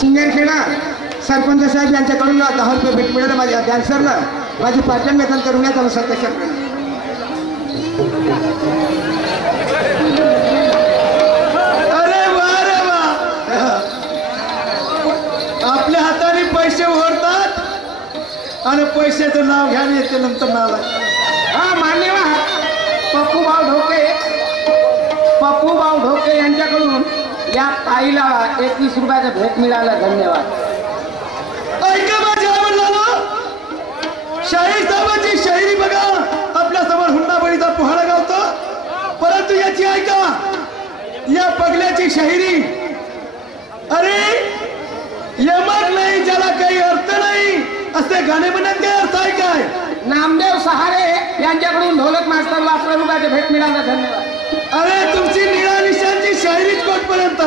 सिंगरखेडा सरपंच साहेब यांच्याकडून 10 रुपये भेट मिळालं माझ्या डान्सरला माझी पाटण वेतन करून घ्या त्याला सत्य अरे वा रे वा आपल्या हाताने पैसे ओढतात आणि पैशाचं नाव घ्यायला येते नंतर नाव हा मान्यवर पप्पूभाऊ ढोके यांच्याकडून या ताईला 21 रुपयाचं भेट मिळालं धन्यवाद. ऐका माझ्या आवडला शाहीर साहेबांची शायरी बघा आपल्या समोर हुंडाबळीचा पोहाडा गावतो परंतु याची ऐका या पगल्याची शाहिरी अरे यमक नाही ज्याला काही अर्थ नाही असे गाणे म्हणत काय अर्थ आहे काय. नामदेव सहारे यांच्याकडून ढोलक मास्टरला 11 रुपयाचं भेट मिळालं धन्यवाद. अरे तुमची निळा निशांची शायरीच कोटपर्यंत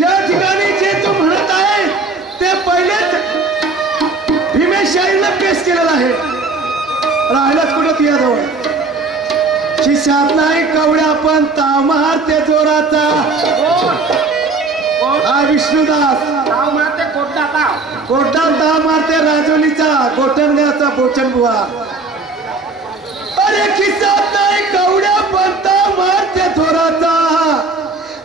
या ठिकाणी जे तू म्हणत आहे ते पहिलेच भीमेश शाहीरला पेश केलेलं आहे. राहिलाच कुठं तुझ्याजवळ खिशात नाही कवड्या पण तामार ते जोराचा हा विष्णुदास कोटा ताव मारते राजोलीचा गोठणगावचा बोचन बुवा. अरे खिशात नाही कवड्या पण मारते थोराचा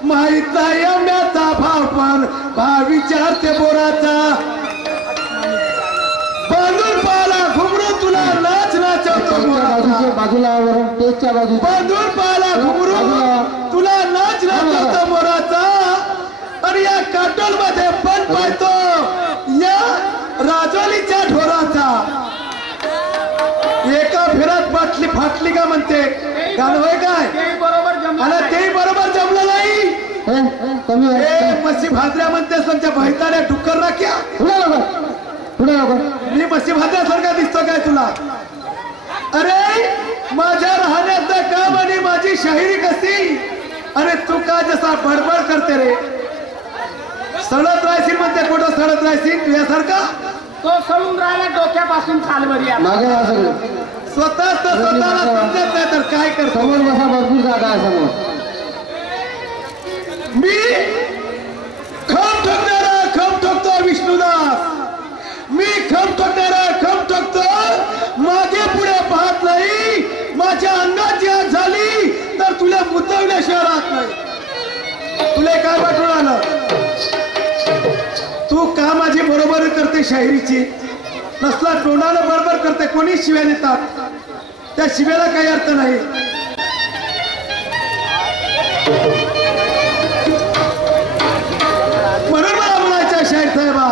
माहित नाही आंब्याचा भाव पण भाव विचारते बोराचा. बांधून पाला घुमरू तुला नाच नाचवतो बाजूला बांधून पाला घुमरू तुला नाच नाचवतो मोराचा. आणि या काटोल मध्ये पण पाहतो या राजोलीच्या ढोराचा. एका फिरत बाटली फाटली का म्हणते गाणं होय काय आणि तेही बरोबर जमलं नाही. मसी भाद्र्या म्हणते तुमच्या भैताड्या डुक्कर राख्या मी मसी भाद्र्यासारखा दिसतो काय तुला. अरे माझ्या राहण्याचं काम आणि माझी शाहिरी कशी अरे तू का जसा बडबड करते रे सडत राहशील म्हणते कुठं सडत राहशील तुझ्यासारखा तो सळून राहिला डोक्यापासून खालवर स्वतः स्वतःला समजत नाही तर काय करतो. समोर बसा भरपूर जागा आहे समोर. मी खम ठोकणारा खम ठोकतो विष्णुदास मी खम ठोकणारा खम ठोकतो मागे पुढे पाहत नाही. माझ्या अंगाची आग झाली तर तुला मुतवल्याशिवाय राहत नाही. तुला काय वाटून आलं तू का माझी बरोबर करते शाहिरीची नसला तोंडाला बरोबर करते कोणी शिव्या देतात त्या शिव्याला काही अर्थ नाही. म्हणून मला म्हणायच्या शाहीर साहेबा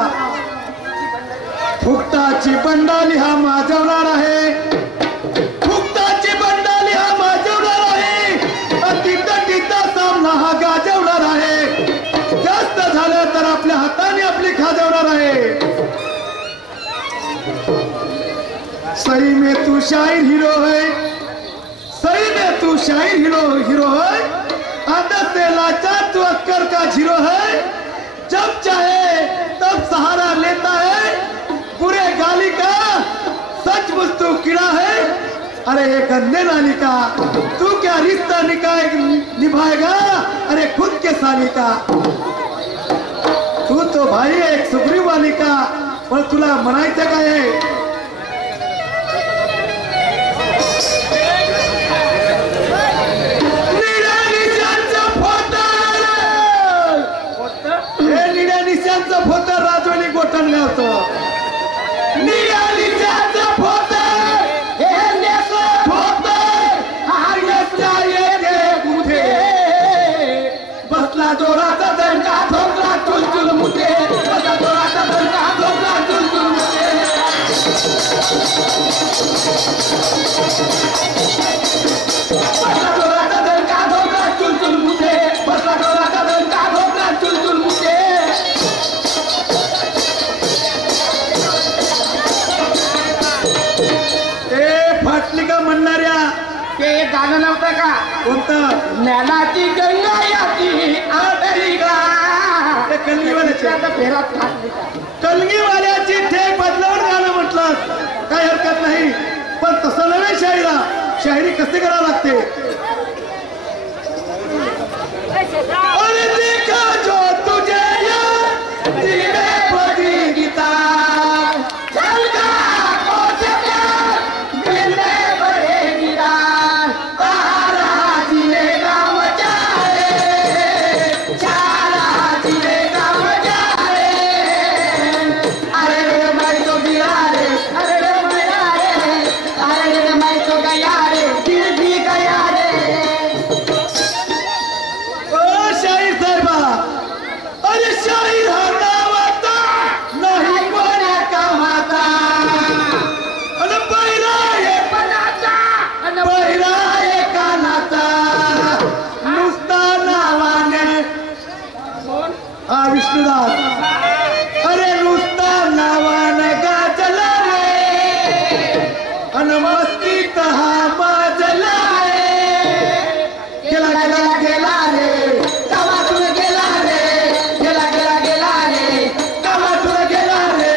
फुकटाची बंडाली हा माजवणार आहे फुकटाची बंडाली हा माजवणार आहे अतिटा सामना हा गाजवणार आहे. जास्त झालं तर आपल्या हाताने आपली खाजवणार आहे. सही में तू शायर हीरो है सही में तू शायर हीरो है आदत से लाचार तू अक्कर का जीरो है. जब चाहे तब सहारा लेता है बुरे गाली का सचमुच तू कीड़ा है. अरे ये गंदे नाली का तू क्या रिश्ता निभाएगा अरे खुद के साली का. तू तो भाई एक सुग्रीव वाली का पण तुला म्हणायचं काय आहे. निशांचा फोत राजवली गोठण गावतो निळ्या निशांचा फोत बसला जोराचा दणका ठोकला चुलचुल मुठे बसला जोराचा दणका ठोकला चुलचुल मुठे. बसला जोराचा दणका ठोकला चुलचुल मुठे बसला जोराचा दणका ठोकला चुलचुल मुठे. फाटली का म्हणणाऱ्या ते एक गाणं नव्हतं का कोणता ज्ञानाची गंगा याची आदरी गा ते कलगीवाल्याचे आता फेरात घातली का? कलगीवाल्याची ठेक बदलावून गाणं म्हटलं काय हरकत नाही पण तसं नव्हे शाहिरा शायरी कसे करावं लागते अरे देखा जो तुझे याद दिल में बदी गीता झलका को सप्यार दिल में बढ़ेगी रात तारा जीने का मजा है चारा जीने का मजा है अरे रे मैं तो गिरा रे अरे रे मैं रे अरे रे मैं तो गया रे दिल भी गया रे ओ शाहीर साहेबा अरे शाहीर हा नावाचा नाही कोण्या कामाचा अरे पहिला हे पणाचा अन पहिला हे कानाचा नुसता नावाने हा विष्णुदास अरे नुसता नावाने गाजला रे अन मस्तीत हा माजला रे गेला गेला गेला रे गावातून गेला रे गेला गेला गेला रे गावातून गेला रे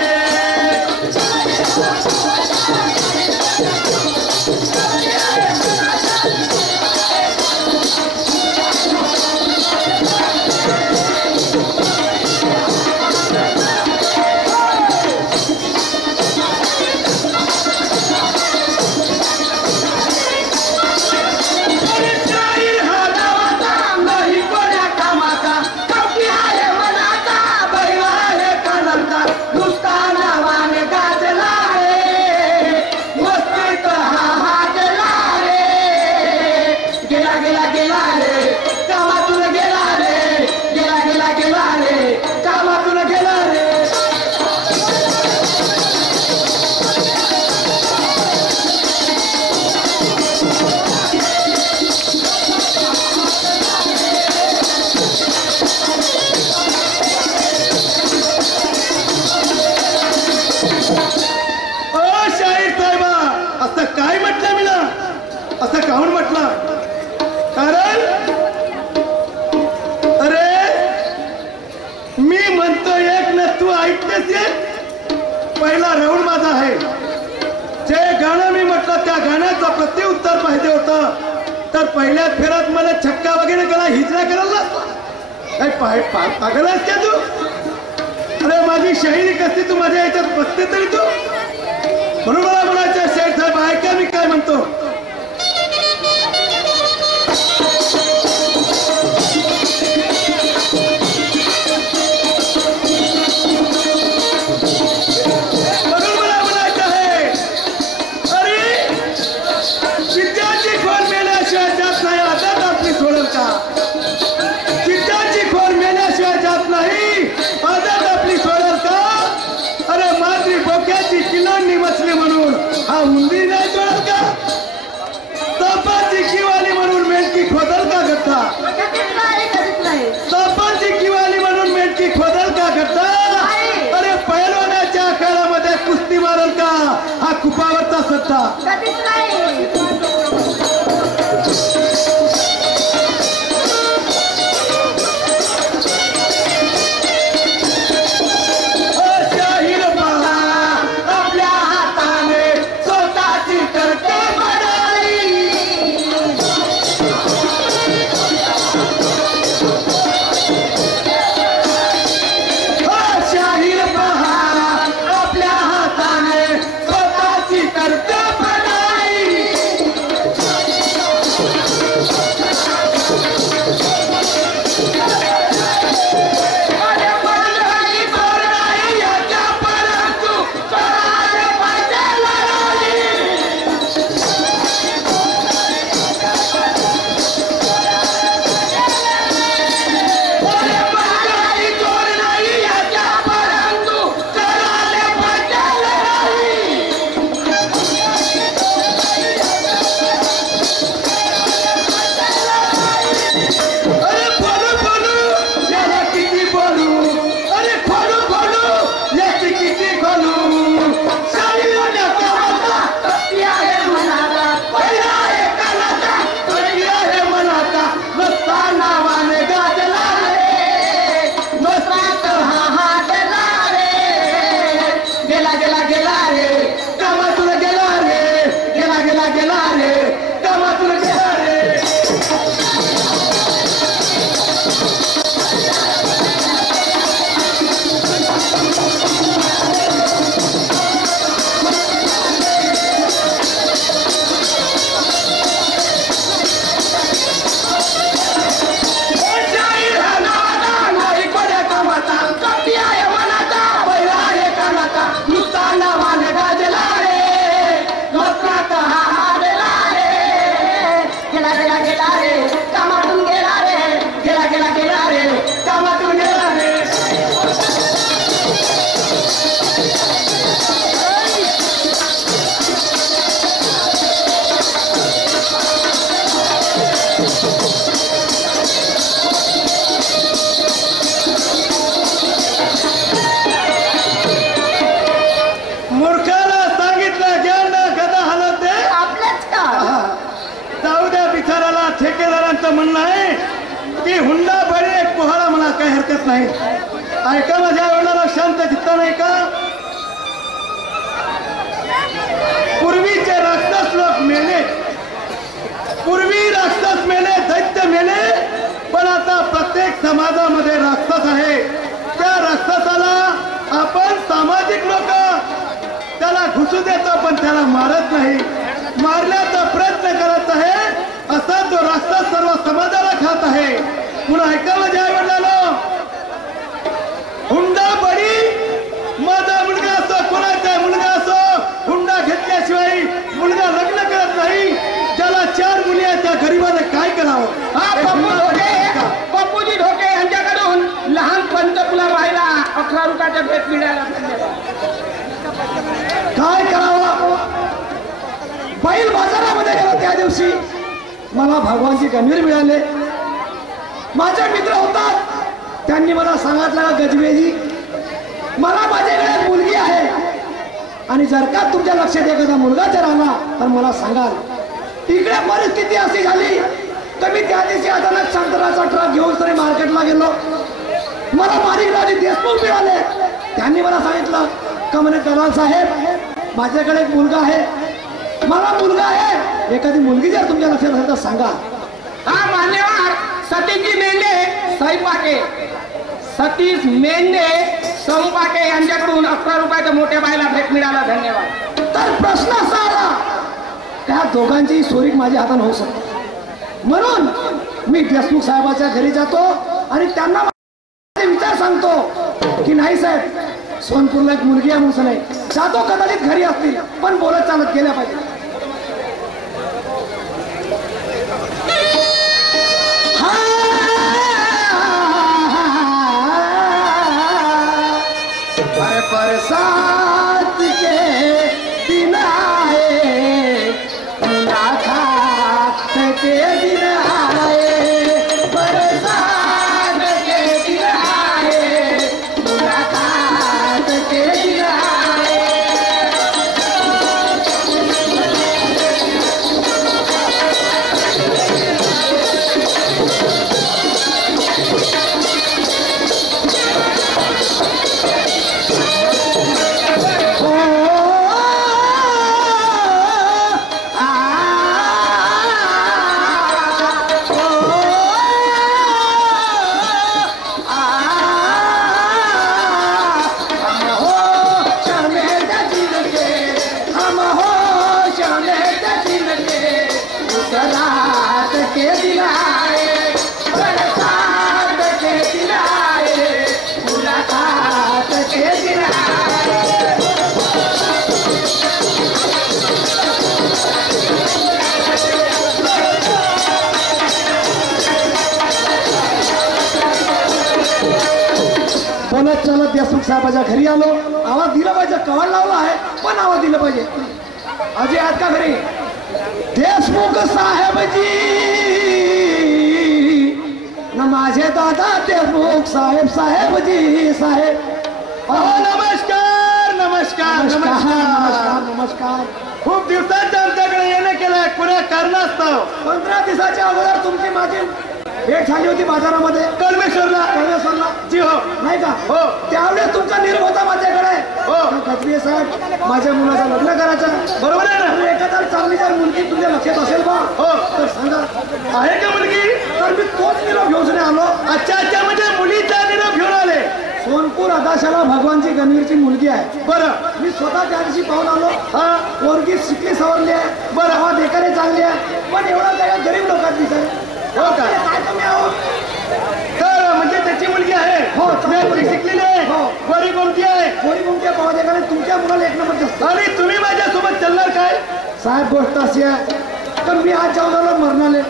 अरे शाहीर हा नावाचा नाही कोण्या कामाचा कवटी आहे मनाचा बैल आहे कानाचा नुसता नावाने गाजला रे मस्तीत हा हाजला रे गेला गेला गेला रे गावातून गेला रे गेला गेला गेला रे गावातून गेला रे ओ शाहीर साहेबा असं काय म्हटलं मी ना असं काहून म्हटलं कारण अरे मी म्हणतो एक ना तू ऐकतेस एक पहिला राऊंड माझा आहे जे गाणं मी म्हटलं त्या गाण्याचं प्रत्युत्तर पाहिजे होतं तर पहिल्या फेऱ्यात मला छक्का वगैरे करा हिजरा करायला काय पागल आहेस का तू अरे माझी शाहिरी कशी तू माझ्या याच्यात बसते तरी तू म्हणून मला म्हणायचं शाहीर साहेब ऐका मी काय म्हणतो म्हणून मला म्हणायचं आहे अरे चित्त्याची खोल मेल्याशिवाय जात नाही आदत आपली सोडल का चित्त्याची खोल मेल्याशिवाय जात नाही आदत आपली सोडल का अरे माद्री बोक्याची किनांनी बसली म्हणून हा उंदीर नाही सोडल का सापाची किवाली म्हणून मेंढकी खोदल का गट्टा कधीच नाही कधीच नाही सापाची किवाली म्हणून मेंढकी खोदल का गट्टा अरे पैलवानाच्या आखाड्यामध्ये कुस्ती मारल का हा कुपावरचा सट्टा कधीच नाही शाहीर पहा आपल्या हाताने स्वतःची करते बडाई शाहीर पहा आपल्या हाताने स्वतःची करते बडाई महाराजांचं म्हणणं आहे की हुंडा बळी एक पोहाळा म्हणा काही हरकत नाही. ऐका माझ्या वडिलांना शांत चित्त नाही का? पूर्वीचे राक्षस लोक मेले, पूर्वी राक्षस मेले, दैत्य मेले, पण आता प्रत्येक समाजामध्ये राक्षस आहे. त्या राक्षसाला आपण सामाजिक लोक त्याला घुसू देतो पण त्याला मारत नाही, मारण्याचा प्रयत्न करत आहे. असा तो राक्षस सर्व समाजाला खात आहे. पुन्हा ऐका माझ्या आई वडिलांनो, हुंडा बळी माझा मुलगा असो कोणाचा मुलगा असो, हुंडा घेतल्याशिवाय मुलगा लग्न करत नाही. ज्याला 4 मुली आहेत त्या गरीबाने काय करावं? पप्पूजी ढोके यांच्याकडून लहान पंचकुला व्हायला 11 रुपयाच्या भेट मिळाला. काय करावं? बैल बाजारामध्ये गेलो त्या दिवशी मला भगवानची गंभीर मिळाले. माझे मित्र होतात, त्यांनी मला सांगितलं गजबेजी मला माझ्याकडे एक मुलगी आहे आणि जर का तुमच्या लक्षात एखादा मुलगा जर आला तर मला सांगाल. इकडे परिस्थिती अशी झाली तर मी त्या दिवशी अचानक संत्र्याचा ट्रक घेऊन तरी मार्केटला गेलो. मला माणिकरावजी देशमुख मिळाले. त्यांनी मला सांगितलं का म्हणे दलाल साहेब माझ्याकडे एक मुलगा आहे, मला मुलगा आहे, एखादी मुलगी जर तुमच्या लक्षात असेल तर सांगा. हा मान्यवर सतीजी मेंढे सैपाके, सतीश मेंढे संपाके यांच्याकडून 11 रुपयाच्या मोठ्या बायला भेट मिळाला. धन्यवाद. तर प्रश्न असा आला त्या दोघांची सोरीक माझ्या हाताने होऊ शकते, म्हणून मी देशमुख साहेबाच्या घरी जातो आणि त्यांना विचार सांगतो की नाही साहेब सोनपूरला एक मुलगी आहे म्हणून नाही जातो, कदाचित घरी असतील पण बोलत चालत गेल्या पाहिजे. बरसात के दिन आए, मुलाकात के दिन आए, बरसात के दिन आए, मुलाकात के दिन आए. बोलत चालत देशमुख साहेबाच्या घरी आलो. आवाज दिला पाहिजे, कवाड लावला आहे पण आवाज दिला पाहिजे. अजय आहेत का घरी? देशमुख साहेबजी न माझे दादा देशमुख साहेब, साहेबजी साहेब. नमस्कार नमस्कार नमस्कार नमस्कार. खूप दिवसांच्या आमच्याकडे येणं केलंय, पुऱ्या कारणास्तव 15 दिवसाच्या अगोदर तुमची माझी भेट झाली होती बाजारामध्ये कळमेश्वरला. जी हो. नाही का? हो. त्यावेळेस तुमचा निरोप होता माझ्याकडे. हो. गजबे साहेब माझ्या मुलाचं लग्न करायचं, बरोबर आहे ना? एखादा चांगली जर मुलगी तुमच्या लक्षात असेल बा हो तर सांगा. आहे का मुलगी? तर मी तोच निरोप घेऊन आलो. अच्छा अच्छा, म्हणजे मुलीचा निरोप घेऊन आले. सोनपूर आदाशाला भगवानची गणवीरची मुलगी आहे. बरं. मी स्वतः त्या दिवशी पाहून आलो. हा पोरगी शिकली सवरली आहे. बरं. हवा देखाने चांगली आहे, पण एवढा सगळ्या गरीब लोकांत दिसत. हो का? काय कमी आहोत तर म्हणजे त्याची मुलगी आहे. हो मुलगी शिकलेली आहे. हो. गोरी कोणती आहे? गोरी कोणती आहे पाहू देखाने तुमच्या मुलाला एक नंबर दिसतो. आणि तुम्ही माझ्यासोबत चालणार काय? साहेब गोष्ट अशी आहे तर मी आज जाऊन आलो मरणाले.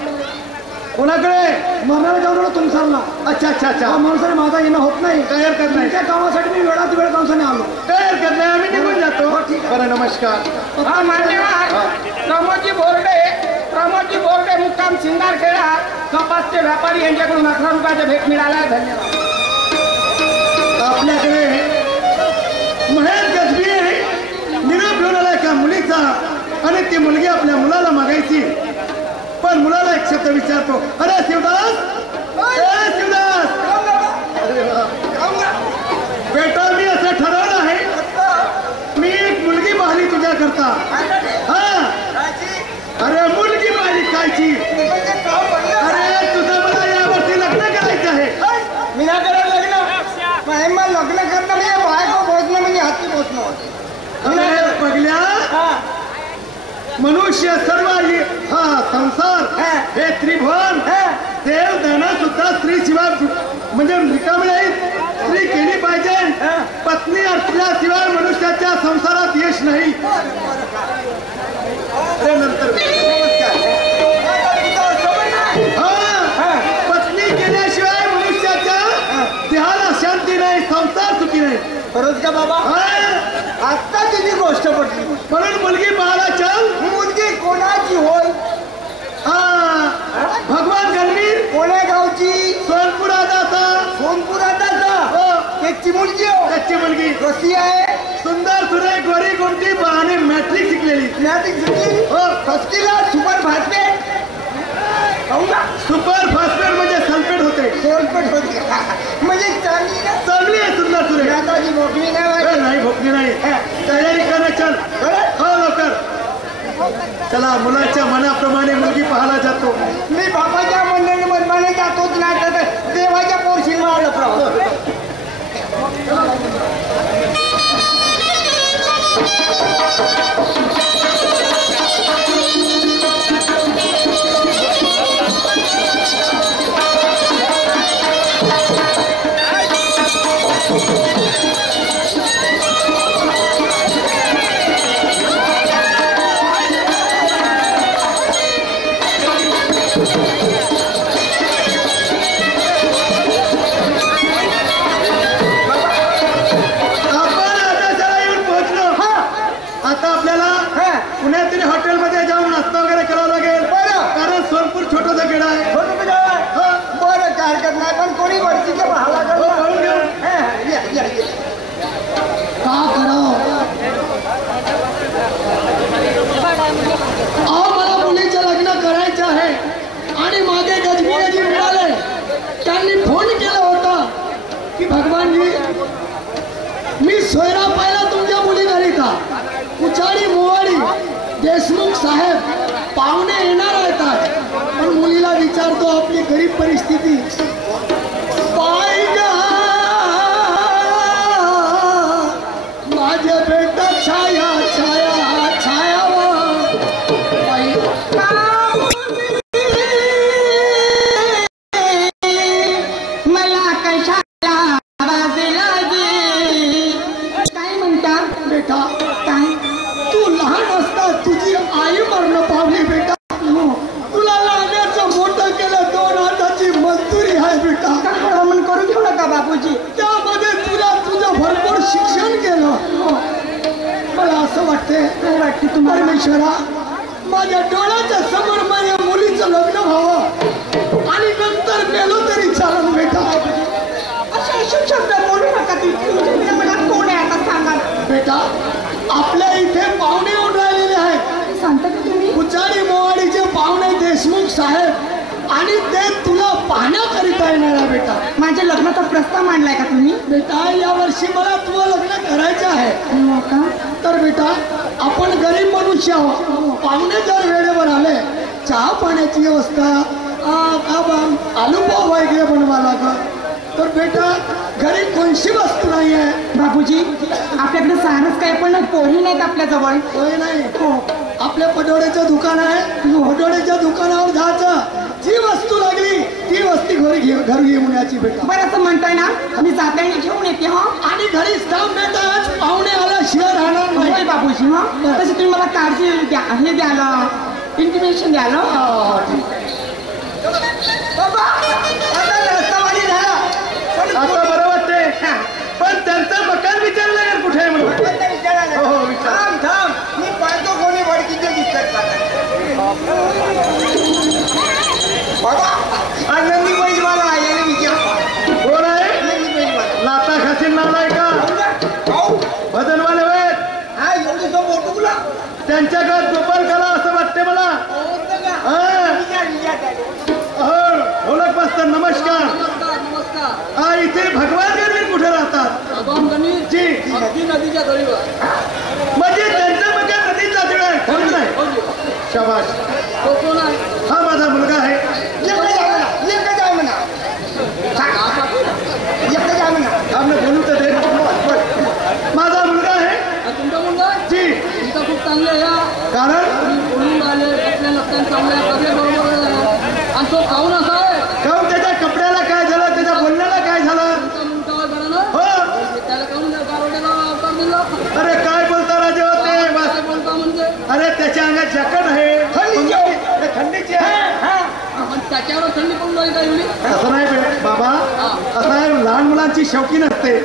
कोणाकडे? मरणाला जाऊन आलो तुमचा. अच्छा अच्छा अच्छा. माणसाने माझा येणं होत नाही. काय हरकत नाही. त्या कामासाठी मी वेळात वेळ माणसाने आलो. काय हरकत नाही, आम्ही निघून जातो. ठीक आहे. बरं नमस्कार. हा मान्यवर प्रमोदजी बोर्डे मुक्काम सिंगारखेडा कपासचे व्यापारी यांच्याकडून 11 रुपयाच्या भेट मिळाला. धन्यवाद. आपल्याकडे महेश गजबी निरोप घेऊन आला एका मुलीचा आणि ती मुलगी आपल्या मुलाला मागायची, पण आपण मुलाला एक शब्द विचारतो. अरे शिवदास, ए शिवदास, बेटा मी असं ठरवलं आहे, मी एक मुलगी पाहिली तुझ्या करता. हा, अरे मुलगी पाहिली कायची? अरे तुझं मला यावरती लग्न करायचं आहे. मी ना करा लग्न लग्न करणं म्हणजे बायको पोचणं म्हणजे हाती पोचणं होतं. अरे पगल्या, मनुष्य सर्व हा संसार हे त्रिभुवन देव दाना सुद्धा स्त्री शिवाय म्हणजे रिकामी नाही. स्त्री केली पाहिजे. पत्नी असल्याशिवाय मनुष्याच्या संसारात यश नाही. नंतर पत्नी केल्याशिवाय मनुष्याच्या देहाला शांती नाही, संसार सुखी नाही. खरंच का बाबा? आता तिची गोष्ट पडली. म्हणून मुलगी पाहायला चल. मुलगी कोणाची होय? भगवान गणवीर. कोण्या गावची? सोनपुराचा. सोनपुराचा. त्याची मुलगी हो. त्याची मुलगी कशी आहे? सुंदर सुरेख गोरी कोणती आणि मॅट्रिक शिकलेली. मॅट्रिक शिकली हो. First class. Super phosphate. Super phosphate म्हणजे सल्फेट होते. सल्फेट होते म्हणजे चांगली ना? चांगली आहे सुंदर सुरेख. दादाची भोकली नाही भोकली नाही. तयारी करणं चल. हो लवकर चला. मुलाच्या मनाप्रमाणे मुलगी पाहायला जातो. मी बाबाच्या मनाने जातोच नाही तर देवाच्या पोरशी मावलं प्रभू. सोयरा पाहिला तुमच्या मुली घरी का? कुचाडी मोवाडी देशमुख साहेब पाहुणे येणार आहेत. पण मुलीला विचारतो आपली गरीब परिस्थिती. पाय गा माझ्या बेटा छाया छाया छाया मला कशाला बेटा काय तू लहान असता तुझी आई मरण पावली. बेटा तुला लहानाचं मोठं केलं. 2 हाताची मजदुरी आहे बेटा. म्हणून करून घेऊ नका बापूजी. त्यामध्ये तुला तुझं भरपूर शिक्षण केलं. मला असं वाटते परमेश्वरा माझ्या डोळ्याच्या समोर माझ्या मुलीचं लग्न व्हावं आणि नंतर मेलो तरी चालेल. बेटा अशा अशुभ शब्द बोलू नका. तुमच्या मनात कोण आहे आता सांगा. बेटा आपल्या इथे पाहुणे येऊन राहिलेले आहेत. सांगता का तुम्ही? कुचाडी मोवाडीचे पाहुणे देशमुख साहेब आणि ते तुला पाहण्याकरिता येणार आहे. बेटा माझ्या लग्नाचा प्रस्ताव मांडलाय का तुम्ही? बेटा या वर्षी मला तुझं लग्न करायचं आहे. हो का? तर बेटा आपण गरीब मनुष्य आहोत. पाहुणे जर वेळेवर आले चहा पाण्याची व्यवस्था आलू पाव वगैरे बनवा लागत. तर बेटा घरी कोणशी वस्तू नाही आहे. बाबूजी आपल्याकडे सारच काय पण पोळी नाहीत आपल्या जवळ. होय नाही. हो आपल्या पटोळ्याचं दुकान आहे. पटोळ्याच्या दुकानावर जायचं. जी वस्तू लागली ती वस्तू घरी घेऊन याची. बेटा बरं असं म्हणताय ना मी जाताना घेऊन येते. हा आणि घरी स्थान बेटा आज पाहुणे आल्याशिवाय राहणार नाही. बाबूजी हा तशी तुम्ही मला काळजी द्या. हे द्याला इंटिमेशन द्याला. आता बरं वाटते. पण त्यांचं मकान विचारलं यार कुठे आहे म्हणून. मी पाहतो कोणी वडकीचे दिसतात. बाबा नंदी पैज मला याने विचार कोण आहे? लाता खासीन नाव आहे का? बदलवाले वेळ हा एवढं मोठं तुला त्यांच्याकडे गोपाल कला असं वाटते मला. तर नमस्कार. नमस्कार नमस्कार. इथे भगवान गणवीर कुठे राहतात? भगवान गणवीर जी. अगदी नदीच्या तळीवर. म्हणजे त्यांचं मग नदीचा दिळ आहे, खरं नाही? हो जी. शाबाश. तो कोण आहे? हा माझा मुलगा आहे. एकटं जाय म्हणा, एकटं जाय म्हणा. एकटं जाय म्हणा. आपलं बोलू तर दे. माझा मुलगा आहे. हा तुमचा मुलगा आहे? जी. तुमचा खूप चांगले आहे हा. कारण तुम्ही बोलून राहिले, आपल्या लक्षात चांगले आहे, सगळे बरोबर आहे. आणि तो खाऊन असा आहे. काहून त्याच्या कपड्याला काय झालं, त्याच्या बोलण्याला काय झालं? तुमचा मुलगा आहे बरं ना? हो. त्याला काहून गारोड्याला अवतार दिला? अरे काय बोलता राजे होते? काय बोलता म्हणजे? अरे त्याच्या अंगात जॅकेट आहे. थंडीची आहे. अरे, थंडीची आहे. पण त्याच्यावर थंडी पडून राहिली का एवढी? असं नाही बाबा, असं आहे, लहान मुलांची शौकी नसते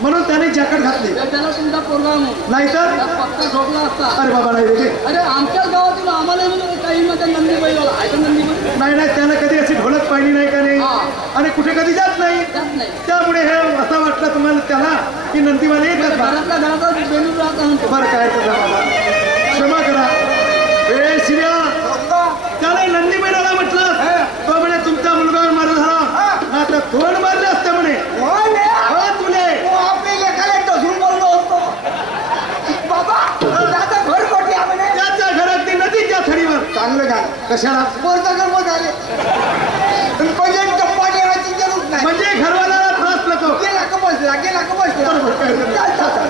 म्हणून त्याने जॅकेट घातली. त्याला तुमचा पोरगा म्हणून नाहीतर पक्का ठोकला असता. अरे बाबा नाही रे. अरे आमच्याच गावातून आम्हाला काही मध्ये नंदी बैल आहे का नंदी बैल? नाही त्यानं कधी अशी ढोलक पाहिली नाही का नाही, आणि कुठे कधी जात नाही. जात नाही. त्यामुळे हे असं वाटलं तुम्हाला त्याला की नंदीवाले येतात बा. घरातल्या घरातच बेलून राहता म्हणतो. बरं काय तर बाबा क्षमा करा. ए श्रिया, त्याला नंदी बैलाला म्हटलं तो म्हणे तुमचा मुलगा मारला झाला ना तर दोन मारले असते म्हणे. कोण आहे? हो तुले. तो आपल्या लेखाला टसून बोललो होतो. बाबा, दादा घर कोठे आहे म्हणे? त्याच्या घरात ती नदीच्या थडीवर. चांगलं झालं. कशाला? पोरचा कर्म झाले. पण टप्पा देवाची जरूर नाही. म्हणजे घरवाल्याला त्रास नको. गेला का बसला, गेला का बसला. चाल, चाल, चाल.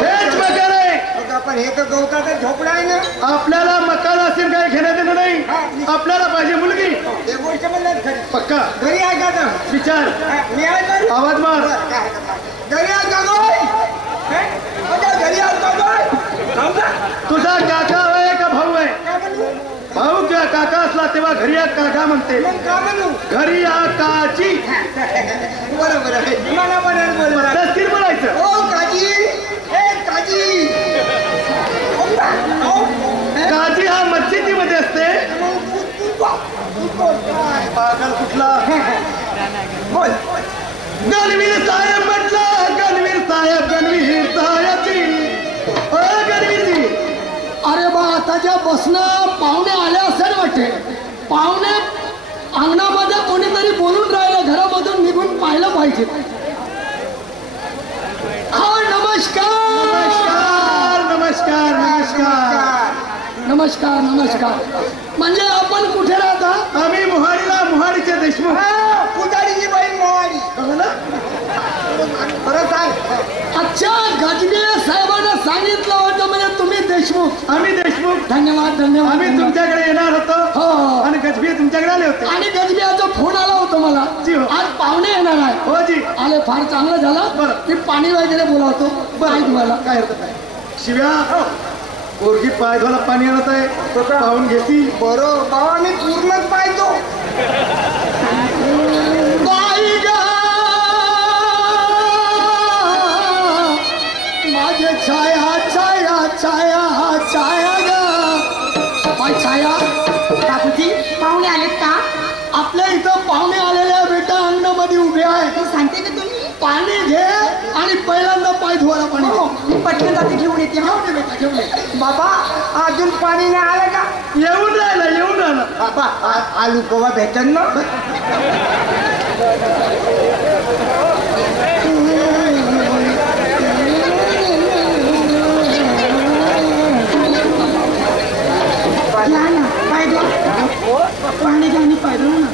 हेच मकान आहे. पण हे तर गवताचा झोपडा आहे ना. आपल्याला मकान असेल काही घेण्यात येणं नाही. आपल्याला पाहिजे मुलगी. हे गोष्ट म्हणलं खरी. पक्का घरी आहे का तर? विचार. मी आहे तर? आवाज मार. घरी आहे का गोय? घरी आहे का गोय? तुझा काका आहे का भाऊ आहे? काय म्हणू? भाऊ किंवा काका असला तेव्हा घरी या काका म्हणते. मग का म्हणू? घरी या काची. बरोबर आहे. मला म्हणाल बोलला. रस्तीर बोलायचं. ओ काजी, ए काजी. काजी हा मस्जिदीमध्ये असते. पागल कुठला. बोल. गणवीर साहेब म्हटलं. गणवीर साहेब, गणवीर साहेबजी. ओ गणवीरजी. अरे बा आताच्या बसनं पाहुणे आले असेल वाटते. पाहुणे अंगणामध्ये कोणीतरी बोलून राहिलं, घरामधून निघून पाहिलं पाहिजे. हा नमस्कार नमस्कार नमस्कार नमस्कार. नमस्कार. म्हणजे आपण कुठे राहता? आम्ही मोहाडीला, मोहाडीचे देशमुख. पुजारीची बहीण मोहाडी. बरं सांग. अच्छा, गजबे साहेबांना सांगितलं होतं म्हणजे तुम्ही देशमुख. आम्ही देशमुख. धन्यवाद धन्यवाद. आम्ही तुमच्याकडे येणार होतो. हो. आणि गजबी तुमच्याकडे आले होते. आणि गजबियाचा फोन आला होता मला. जी हो. आज पाहुणे येणार आहे. हो जी. आले, फार चांगलं झालं. बरं. मी पाणी वगैरे बोलावतो. काय तुम्हाला? काय हरकत नाही. शिव्या पोरगी पाय धुवायला पाणी आणत आहे. पाहून घेतील. बरं बाबा, मी पूर्णच पाहतो. बाई ग माझे छाया छाया छाया छाया ग. बाई छाया. बाबूजी पाहुणे आलेत का? आपल्या इथं पाहुणे आलेल्या बेटा अंगणामध्ये उभे आहे. सांगते का तुम्ही? पाणी घे आणि पहिल्यांदा पाय धुवायला पाणी हो, घे. मी पटकन जाते, घेऊन येते. घेऊन ये बेटा, घेऊन ये. बाबा, अजून पाणी नाही आलं का? येऊन राहिलं, येऊन राहिलं. बाबा, आलू कवा भेटन ना? घ्या ना, पाय द्या. पाणी घ्या आणि पाय धुवा ना.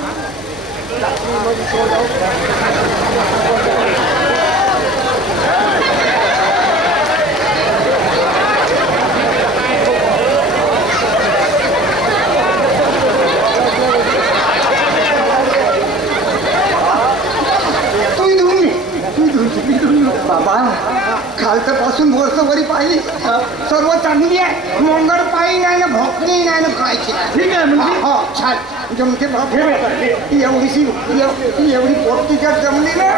बाबा, खालचं पासून वरचं वरी पाहिली सर्व चांगली आहे. मोंगर पायी नाही ना, भोकणी नाही ना, खायची. ठीक आहे म्हणजे हो, छान जमते बाप. हे बेटा, हे. एवढी पोटतीच्यात जमली ना.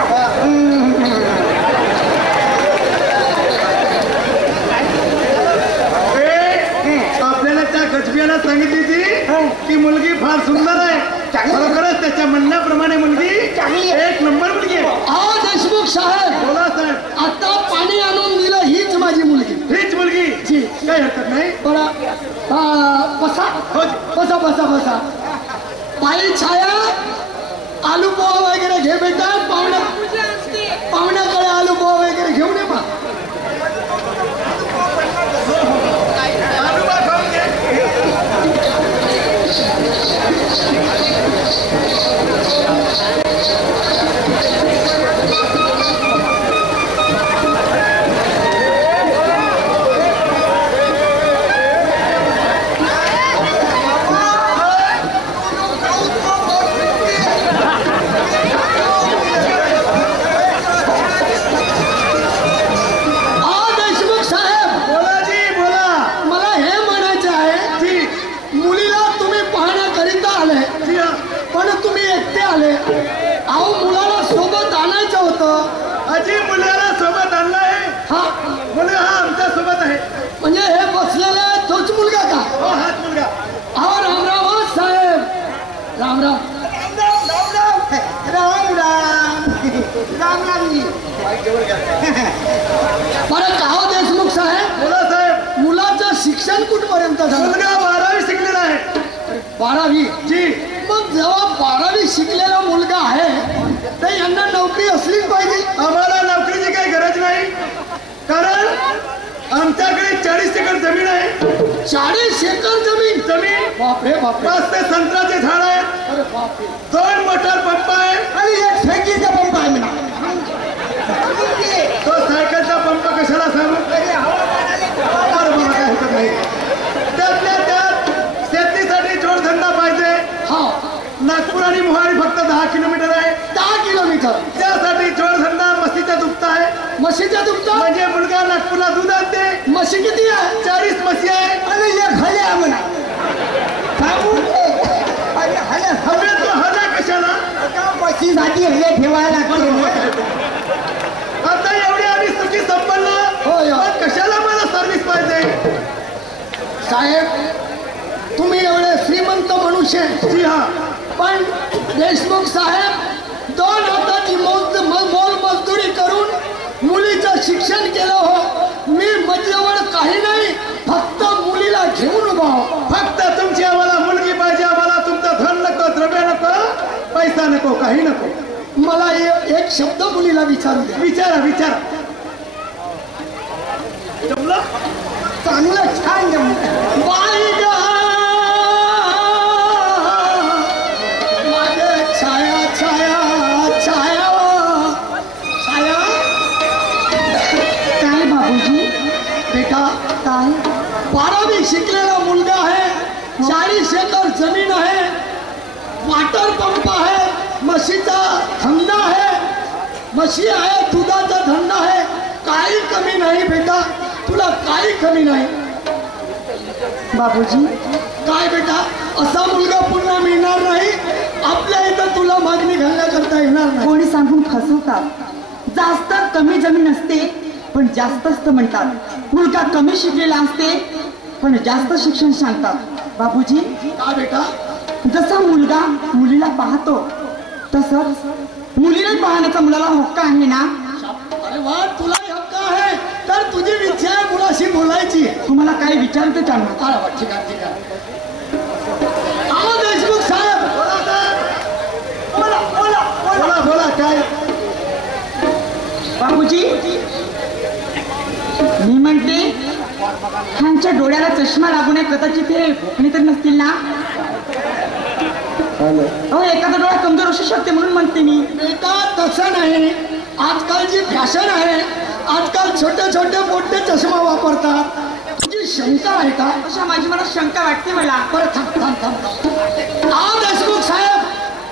आपल्याला त्या गजबियाला सांगितली ती की मुलगी फार सुंदर आहे. खरोखरच त्याच्या म्हणण्याप्रमाणे मुलगी एक नंबर मुलगी आहे. अहो देशमुख साहेब, बोला साहेब. आता पाणी आणून दिलं हीच माझी मुलगी. हीच मुलगी जी. काही हरकत नाही. बरं बसा बसा बसा बसा. पायी छाया आलू पोहा वगैरे घे बेटा. पाहुण्याकडे आलू पोहा वगैरे घेऊन ये बा. म्हणजे हे बसलेला तोच मुलगा का? हो, हाच मुलगा. अहो रामराम साहेब. राम राम. बरं का हो देशमुख साहेब? बोला साहेब. मुलाचं शिक्षण कुठपर्यंत झालं? मुलगा 12वी शिकलेला आहे. 12वी. जी. मग जेव्हा 12वी शिकलेला मुलगा आहे तर यांना नोकरी असलीच पाहिजे. आम्हाला नोकरीची काही गरज नाही, कारण आमच्याकडे 40 एकर जमीन आहे. 40 एकर जमीन. बापरे बापरे. 5 ते संत्र्याचे झाड आहे. अरे बापरे. 2 मोटर पंप आहे आणि एक फेकीचा पंप आहे म्हणा. तो सायकलचा पंप कशाला सांगू? बरं मला काय हरकत नाही. त्यातल्या त्यात शेतीसाठी जोडधंदा पाहिजे. हा. नागपूर आणि मोहाडी फक्त 10 किलोमीटर आहे. 10 किलोमीटर. त्यासाठी जोडधंदा म्हशीचा दुभता आहे. म्हशीच्या दुभता म्हणजे मुलगा नागपूरला दूध आणते. म्हशी किती आहे? 40 म्हशी आहे. आणि एक हले आहे म्हणा. हवे तो हजा कशाला? म्हशीसाठी हले ठेवायला लागते. आता एवढी आम्ही सुखी संपन्न, पण कशाला मला सर्व्हिस पाहिजे? साहेब तुम्ही एवढे श्रीमंत मनुष्य. जी हा. पण देशमुख साहेब 2 हाताची मोल मजदुरी करून मुलीचं शिक्षण केलं हो. मी मजेवर काही नाही, फक्त मुलीला घेऊन उभा हो. फक्त तुमची आम्हाला मुलगी पाहिजे. आम्हाला तुमचं धन नको, द्रव्य नको, पैसा नको, काही नको. मला एक शब्द मुलीला विचारू द्या. विचारा विचारा. जमलं? चांगलं छान जमलं. बाई गं, माझे छाया छाया छाया छाया. काय बाबूजी? बेटा काय? 12वी शिकलेला मुलगा आहे. 40 एकर जमीन आहे. वॉटर पंप आहे. म्हशीचा धंदा आहे. म्हशी आहे. दुधाचा धंदा आहे. काही कमी नाही बेटा, तुला काही कमी नाही. बाबूजी काय बेटा, असा मुलगा पुन्हा मिळणार नाही. आपल्या इथं तुला मागणी घालण्याकरता येणार नाही. कोणी सांगून फसवतात. जास्त कमी जमीन असते पण जास्त असतं म्हणतात. मुलगा कमी शिकलेला असते पण जास्त शिक्षण सांगतात. बाबूजी का बेटा? जसा मुलगा मुलीला पाहतो तसंच मुलीला पाहण्याचा मुलाला हक्क आहे ना. अरे वा, तुलाही हक्क आहे. तर तुझी इच्छा आहे मुलाशी बोलायची. तुम्हाला काय विचारते त्यांना. अरे वा, ठीक आहे ठीक आहे. अहो देशमुख साहेब, बोला बोला बोला बोला. काय बाबूजी मी म्हणते ह्यांच्या डोळ्याला चष्मा लागू नये, कदाचित हे भोकणे तर नसतील ना. हो, एखादा डोळा कमजोर असू शकते म्हणून म्हणते मी. बेटा तसं नाही. आजकालची फॅशन आहे. आजकाल छोटे छोटे मोठे चष्मा वापरतात. तुझी शंका आहे का? अशा माझी मला शंका वाटते मला. बरं थांब थांब थांब. आ देशमुख साहेब,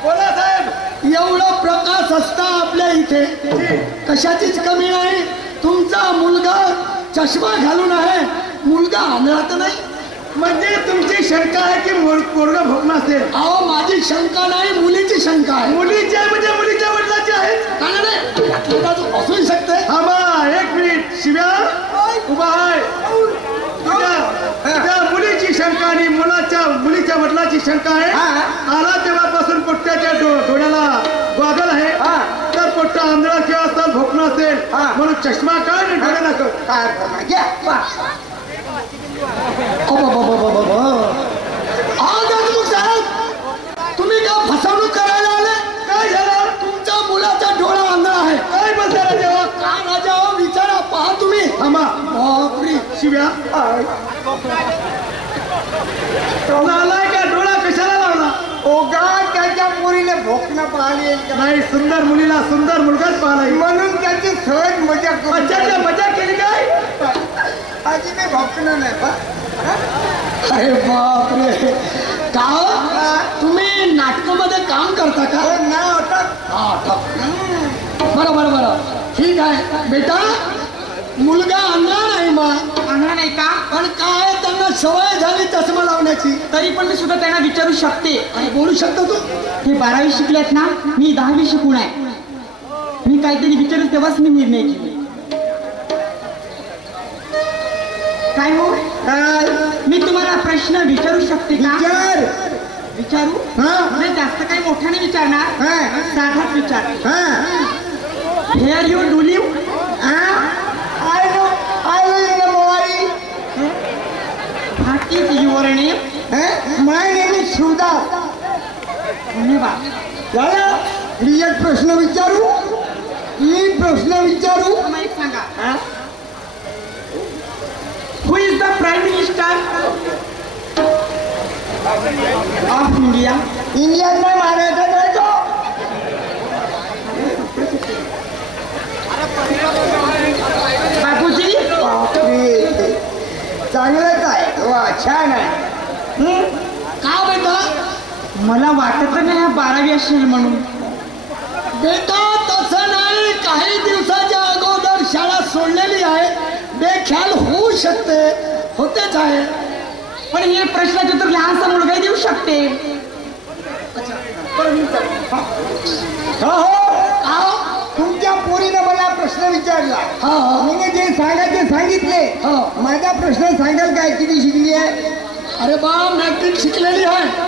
बोला साहेब. एवढा प्रकाश असता आपल्या इथे, कशाचीच कमी नाही. तुमचा मुलगा चष्मा घालून आहे. मुलगा आंधळा तर नाही. म्हणजे तुमची शंका आहे की पोरगा भोकणा असेल? अहो माझी शंका नाही, मुलीची शंका आहे. मुलीची आहे म्हणजे मुलीच्या वडिलांची आहे. नाही नाही, असूही शकते. थांबा 1 मिनिट. शिव्या उभा आहे. त्या मुलीची शंका आणि मुलीच्या पोरीच्या वडिलाची शंका आहे. आला तेव्हापासून पोट्ट्याच्या डोळ्याला वागल आहे. तर पोट्टा आंधळा किंवा असेल भोकणं असेल म्हणून चष्मा काढ आणि डोळ्याला कर. तुम्ही का फसवणूक करायला आले? काय झालं? तुमच्या मुलाचा डोळा आंधळा आहे. काय बसला राजा? का राजा हो? विचारा, पहा तुम्ही. थांबा. बापरे, शिव्या आलाय का? डोळा कशाला लावला? ओगा त्याच्या पोरीने भोकणं पाहिली नाही, सुंदर मुलीला सुंदर मुलगाच पाहिला म्हणून त्याची सहज मजा करून मजा केली काय? आजी मी भोकणं नाही बा. अरे बापरे. का तुम्ही नाटकामध्ये काम करता का? नाही होता. बरं बरं बरं, ठीक आहे बेटा. मुलगा आंधळा नाही आंधळा नाही का? पण काय त्यांना सवय झाली चष्मा लावण्याची. तरी पण मी सुद्धा त्यांना विचारू शकते. आणि बोलू शकतो तू? हे 12वी शिकलेत ना, मी 10वी शिकून आहे. मी काहीतरी विचारू तेव्हाच मी निर्णय घेईन. काय हो? मी तुम्हाला प्रश्न विचारू शकते का? विचारू? नाही, जास्त काही मोठ्याने विचारणार. साधाच विचार. Where you do live? What is your name? My name is Shivdas. धन्यवाद. मी एक प्रश्न विचारू. मला एक सांगा. Who is the Prime Minister of India? इंडियात नाही महाराष्ट्रात राहतो. बापूजी, चांगलंच आहे. वा, छान आहे. का बेटा? मला वाटत नाही हा 12वी असेल म्हणून. बेटा तसं नाही, काही दिवसाच्या अगोदर शाळा सोडलेली आहे. बेख्याल होऊ शकते, होतेच आहे. पण हे प्रश्नाचे उत्तर लहानसा मुलगा देऊ शकते. हो, तुमच्या पोरीनं मला प्रश्न विचारला. मी जे सांगायचे सांगितले. माझा प्रश्न सांगाल काय? किती शिकली आहे? अरे बा, मॅट्रिक शिकलेली आहे.